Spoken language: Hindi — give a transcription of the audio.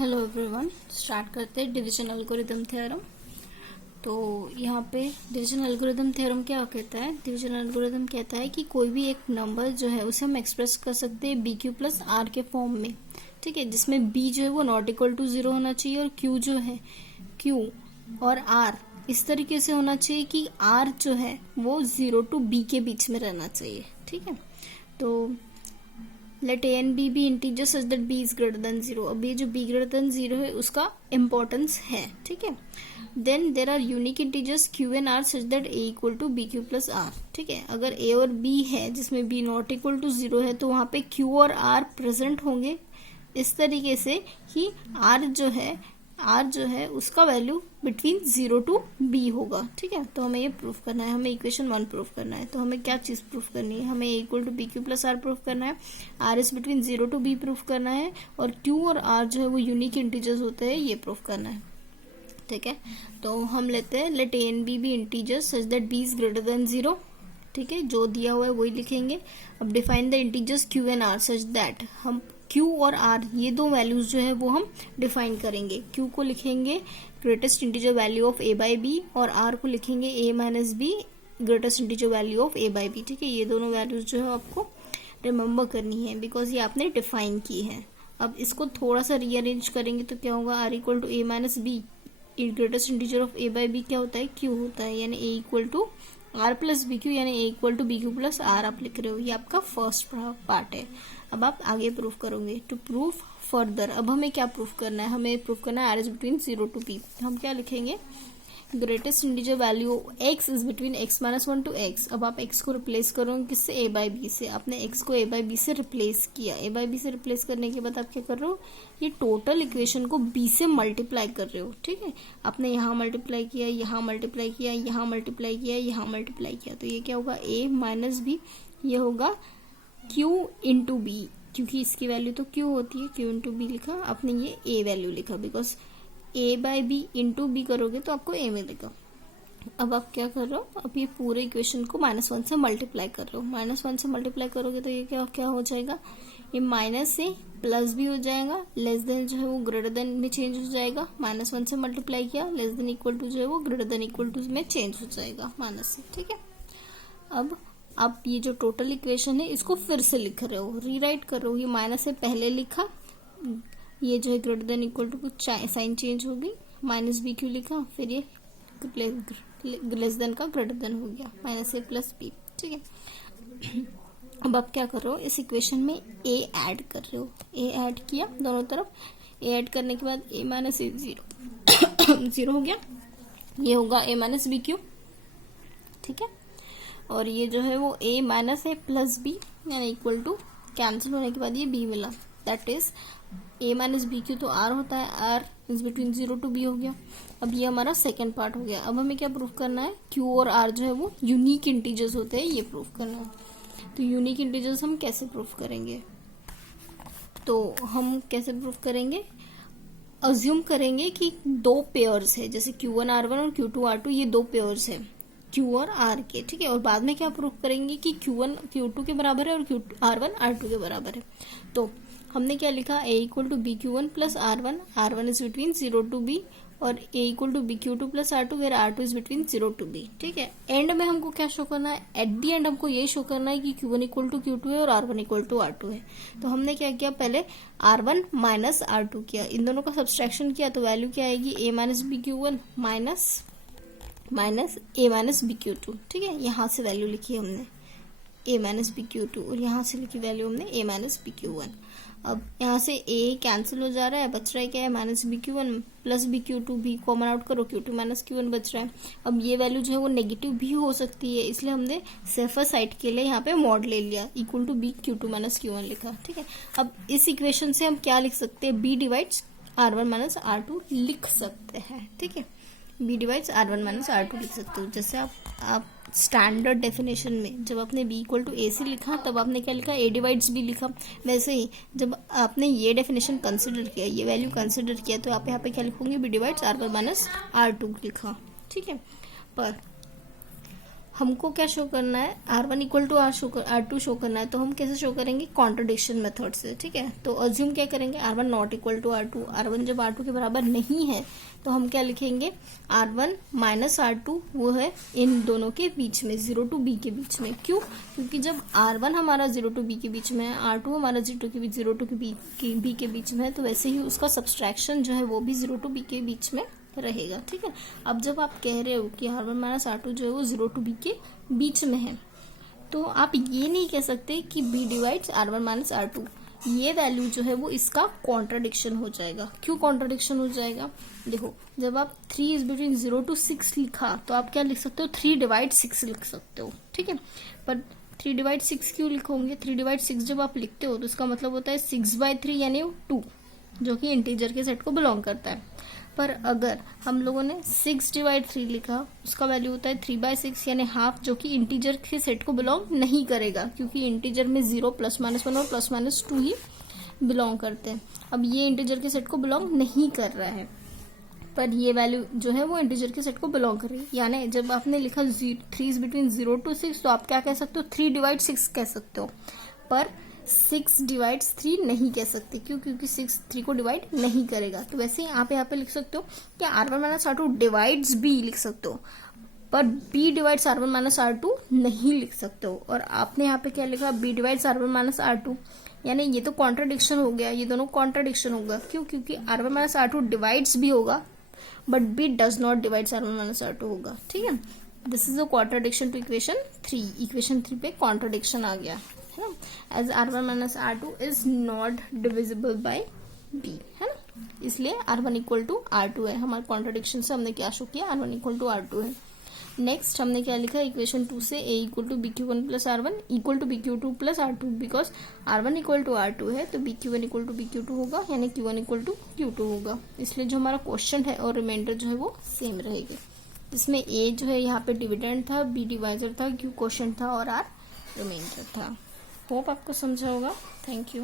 हेलो एवरीवन, स्टार्ट करते हैं डिवीजन एल्गोरिथम थ्योरम। तो यहाँ पे डिवीजन एल्गोरिथम थ्योरम क्या कहता है? डिवीजन एल्गोरिथम कहता है कि कोई भी एक नंबर जो है उसे हम एक्सप्रेस कर सकते हैं बी क्यू प्लस आर के फॉर्म में, ठीक है, जिसमें बी जो है वो नॉट इक्वल टू 0 होना चाहिए और क्यू जो है क्यू और आर इस तरीके से होना चाहिए कि आर जो है वो 0 टू बी के बीच में रहना चाहिए, ठीक है। तो let a and b integer such that b is greater than 0। अब ये जो बी ग्रेटर देन 0 है उसका इम्पोर्टेंस है, ठीक है। Then there are unique integers q and r such that a equal to B Q plus r, ठीक है। अगर ए और बी है जिसमें बी नॉट इक्वल टू 0 है तो वहां पे क्यू और आर प्रेजेंट होंगे इस तरीके से कि आर जो है उसका वैल्यू बिटवीन 0 टू बी होगा, ठीक है। तो हमें ये प्रूफ करना है, हमें इक्वेशन 1 प्रूफ करना है। तो हमें क्या चीज प्रूफ करनी है? हमें equal to B Q plus r proof करना है, r is between 0 to b proof करना है, और क्यू और आर जो है वो यूनिक इंटीजर्स होते हैं ये प्रूफ करना है, ठीक है। तो हम लेते हैं let a and b integers such that b is greater than 0, ठीक है। जो दिया हुआ है वही लिखेंगे। अब define the integers q and r such that, हम Q और R ये दो वैल्यूज जो है वो हम डिफाइन करेंगे। Q को लिखेंगे greatest integer value of A by b और R को लिखेंगे A minus B greatest integer value of A by b, ठीक है। ये दोनों वैल्यूज जो है आपको रिमेम्बर करनी है बिकॉज ये आपने डिफाइन की है। अब इसको थोड़ा सा रीअरेंज करेंगे तो क्या होगा? R equal to A minus B greatest integer of A by B क्या होता है? Q होता है, यानी A equal to R plus B Q, यानी A equal to B Q plus R आप लिख रहे हो। ये आपका फर्स्ट पार्ट है। अब आप आगे प्रूफ करोगे। टू प्रूफ फर्दर, अब हमें क्या प्रूफ करना है? हमें प्रूफ करना है r is between 0 to b. हम क्या लिखेंगे? Greatest integer value x is between x minus 1 to x। अब आप x को रिप्लेस करोगे किससे? a बाई बी से। आपने x को a बाई बी से रिप्लेस किया। a बाई बी से रिप्लेस करने के बाद आप क्या कर रहे हो? ये टोटल इक्वेशन को b से मल्टीप्लाई कर रहे हो, ठीक है। आपने यहाँ मल्टीप्लाई किया, यहाँ मल्टीप्लाई किया, यहाँ मल्टीप्लाई किया, यहाँ मल्टीप्लाई किया, तो ये क्या होगा? a माइनस बी, ये होगा q इंटू बी, क्योंकि इसकी वैल्यू तो q होती है। q इंटू बी लिखा, आपने ये a वैल्यू लिखा because a by b into b करोगे तो आपको a मिलेगा। अब आप क्या कर रहे हो? अब ये पूरे इक्वेशन को -1 से मल्टीप्लाई कर रहे हो। -1 से मल्टीप्लाई करोगे तो ये क्या हो जाएगा? ये माइनस से प्लस भी हो जाएगा, लेस देन जो है वो ग्रेटर देन में चेंज हो जाएगा। -1 से मल्टीप्लाई किया, लेस देन इक्वल टू जो है वो ग्रेटर देन इक्वल टू में चेंज हो जाएगा माइनस से, ठीक है। अब आप ये जो टोटल इक्वेशन है इसको फिर से लिख रहे हो, रीराइट कर रहे हो। ये माइनस से पहले लिखा, ये जो है ग्रेटर देन इक्वल टू कुछ साइन चेंज हो गई, माइनस बी क्यू लिखा, फिर ये लेस देन का ग्रेटर देन हो गया, माइनस ए प्लस बी, ठीक है। अब आप क्या कर रहे हो? इस इक्वेशन में a ऐड कर रहे हो। a ऐड किया दोनों तरफ, a ऐड करने के बाद a माइनस ए 0 हो गया, ये होगा a माइनस बी क्यू, ठीक है। और ये जो है वो a minus a plus b, यानी इक्वल टू कैंसिल होने के बाद ये b मिला, that is a minus b q तो r होता है, r is between 0 to b हो गया। अब ये हमारा सेकेंड पार्ट हो गया। अब हमें क्या प्रूफ करना है? q और r जो है वो यूनिक इंटीजर्स होते हैं, ये प्रूफ करना है। तो यूनिक इंटीजर्स हम कैसे प्रूफ करेंगे? तो हम कैसे प्रूफ करेंगे? अज्यूम करेंगे कि दो पेयर्स है, जैसे Q1 R1 और Q2 R2, ये दो पेयर्स है Q और R के, ठीक है। और बाद में क्या प्रूफ करेंगे कि Q1 Q2 के बराबर है और R1 R2 के बराबर है। तो हमने क्या लिखा? a equal to B q one plus R1 is between 0 to b, और a equal to B q two plus R2 where R2 is between 0 to b, ठीक है। एंड में हमको क्या शो करना है? एट दी एंड हमको ये शो करना है कि Q1 इक्वल टू Q2 है और R1 इक्वल टू R2 है। तो हमने क्या किया? पहले R1 माइनस R2 किया, इन दोनों का सब्सट्रैक्शन किया, तो वैल्यू क्या आएगी? a minus b q one minus a minus b q two, ठीक है। यहाँ से वैल्यू लिखी है हमने a minus b q two, और यहाँ से लिखी वैल्यू हमने a minus b q one. अब यहाँ से a कैंसिल हो जा रहा है, बच रहा है क्या है? Minus b q one plus B q two, भी कॉमन आउट करो, Q2 माइनस Q1 बच रहा है। अब ये वैल्यू जो है वो नेगेटिव भी हो सकती है, इसलिए हमने सेफर साइड के लिए यहाँ पे मॉड ले लिया, equal to B Q2 minus Q1 लिखा, ठीक है। अब इस इक्वेशन से हम क्या लिख सकते हैं? b divides R1 minus R2 लिख सकते हैं, ठीक है। b divides R1 minus R2 लिख सकते हो। जैसे आप स्टैंडर्ड डेफिनेशन में जब आपने b इक्वल टू AC लिखा तब आपने क्या लिखा? a डिवाइड्स b लिखा। वैसे ही जब आपने ये डेफिनेशन कंसिडर किया, ये वैल्यू कंसिडर किया, तो आप यहाँ पे क्या लिखोगे? b divides R1 minus R2 लिखा, ठीक है। पर हमको क्या शो करना है, R1 equal to R2 show करना है, तो हम कैसे शो करेंगे, कॉन्ट्रडिक्शन मेथड से, ठीक है। तो अज्यूम क्या करेंगे, R1 not equal to R2, R1 जब R2 के बराबर नहीं है तो हम क्या लिखेंगे, R1 माइनस R2 वो है इन दोनों के बीच में, 0 to B के बीच में। क्यों, क्योंकि जब R1 हमारा 0 to B के बीच में है, R2 हमारा 0 to B के बीच में है, तो वैसे ही उसका सब्सट्रैक्शन जो है वो भी 0 to B के बीच में रहेगा, ठीक है। अब जब आप कह रहे हो कि R1 माइनस R2 जो है वो 0 to B के बीच में है, तो आप ये नहीं कह सकते कि B divides R1 minus R2, ये वैल्यू जो है वो इसका कॉन्ट्राडिक्शन हो जाएगा। क्यों कॉन्ट्राडिक्शन हो जाएगा, देखो जब आप 3 इज बिटवीन 0 to 6 लिखा तो आप क्या लिख सकते हो, 3 डिवाइड 6 लिख सकते हो, ठीक है। पर 3 डिवाइड 6 क्यों लिखोगे, 3 डिवाइड 6 जब आप लिखते हो तो इसका मतलब होता है 6/3 यानी 2, जो कि इंटीजर के सेट को बिलोंग करता है। पर अगर हम लोगों ने 6 डिवाइड 3 लिखा, उसका वैल्यू होता है 3/6 यानी हाफ, जो कि इंटीजर के सेट को बिलोंग नहीं करेगा, क्योंकि इंटीजर में 0 ±1 और ±2 ही बिलोंग करते हैं। अब ये इंटीजर के सेट को बिलोंग नहीं कर रहा है, पर ये वैल्यू जो है वो इंटीजर के सेट को बिलोंग कर रही है। यानी जब आपने लिखा 3 इज बिटवीन 0 to 6, तो आप क्या कह सकते हो, 3 डिवाइड 6 कह सकते हो, पर 6 डिवाइड्स 3 नहीं कह सकते। क्यों, क्योंकि 6 3 को डिवाइड नहीं करेगा। तो वैसे ही आप यहाँ पे लिख सकते हो कि R1 minus R2 divides B लिख सकते हो, पर B divides R1 minus R2 नहीं लिख सकते हो। और आपने यहाँ पे क्या लिखा, B divides R1 minus R2, यानी ये तो कॉन्ट्राडिक्शन हो गया, ये दोनों कॉन्ट्राडिक्शन होगा। क्यों, क्योंकि R1 minus R2 divides B होगा, but B does not divides R1 minus R2 होगा, ठीक है। This is a contradiction to equation 3। Equation 3 पे कॉन्ट्राडिक्शन आ गया है ना, as R1 minus R2 is not divisible by B, है ना, इसलिए R1 इक्वल टू R2 है। हमारे कॉन्ट्राडिक्शन से हमने क्या शो किया, R1 इक्वल टू R2 है। नेक्स्ट हमने क्या लिखा, इक्वेशन 2 से A equal to BQ1 plus R1 equal to BQ2 plus R2, because R1 equal to R2 है तो BQ1 इक्वल टू BQ2 होगा, यानी Q1 इक्वल टू Q2 होगा। इसलिए जो हमारा क्वेश्चन है और रिमाइंडर जो है वो सेम रहेगी। इसमें A जो है यहाँ पे डिविडेंड था, B डिवाइजर था, Q क्वेश्चन था और R रिमाइंडर था। होप आपको समझा होगा। Thank you.